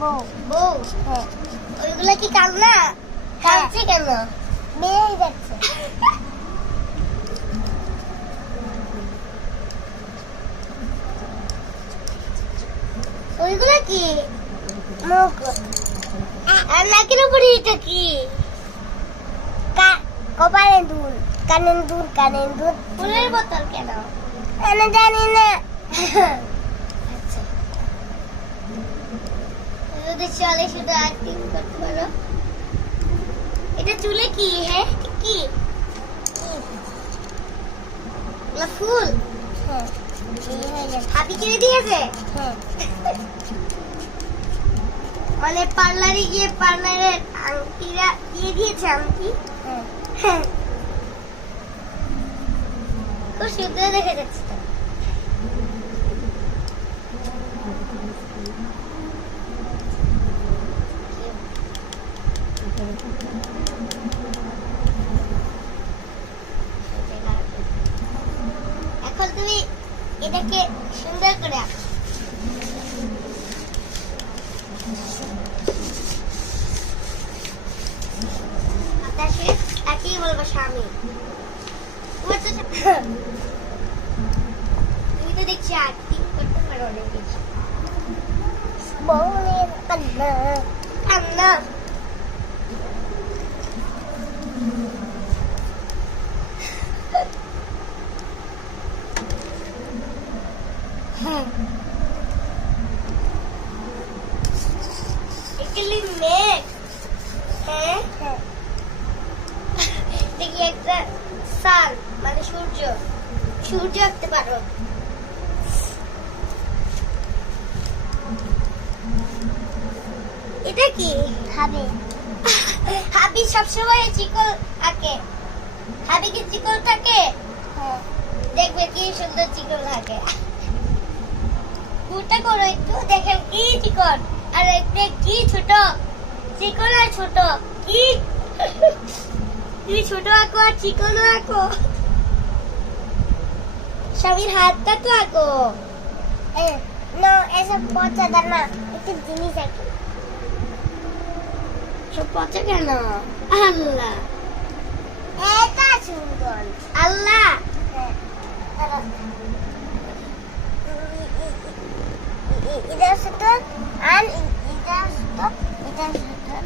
বউ। বউ? হ্যাঁ। ওইগুলা কি কান্না? কাঁদছে কেন? বেরিয়ে যাচ্ছে। ওইগুলা কি? মুখ। আর নাকের উপরে এটা কি? কপালে দুল, কানের দুল, কানের দুল। ফুলের বোতল কেন? আমি জানি না। আচ্ছা, তুমি যদি চলে শুধু অ্যাক্টিং করতে পারো। এটা চুলে কি? হ্যাঁ, কি? এগুলা ফুল? হ্যাঁ, বিয়ে হয়ে গেছে। হাতি কিনে দিয়েছে? হ্যাঁ। মানে পার্লারে গিয়ে পার্লারের আংটিরা দিয়ে দিয়েছে আংটি? হ্যাঁ। হ্যাঁ। খুব সুন্দর দেখা যাচ্ছে তো। এখন তুমি এটাকে সুন্দর করে আঁকো। আপনাকে একই বলবো স্বামী। তোমার তো তুমি তো দেখছি অ্যাক্টিং করতে পারো অনেক বেশি। বউনের কান্না। কান্না। হ্যাঁ। এগুলি মেঘ। হ্যাঁ, হ্যাঁ। দেখি একটা সান মানে সূর্য। সূর্য আঁকতে পারো? এটা কি? খাবে। হাবি সবসময় চিকল আঁকে। হাবি কি চিকল থাকে? হ্যাঁ। দেখবে কি সুন্দর চিকন থাকে। কুটা করো একটু, দেখেন কি চিকন। আর একটা কি ছোট। চিকন আর ছোট। কি তুমি ছোট আঁকো আর চিকনও আঁকো। স্বামীর হাতটা তো আঁকো। না, এসব পচা দানা। একটু জিনিস আছে। সব পচা কেন? আল্লাহ, এটা সুন্দর। আল্লাহ। হ্যাঁ। দাঁড়াও। এটা সুন্দর আর এটা সুন্দর, এটা সুন্দর।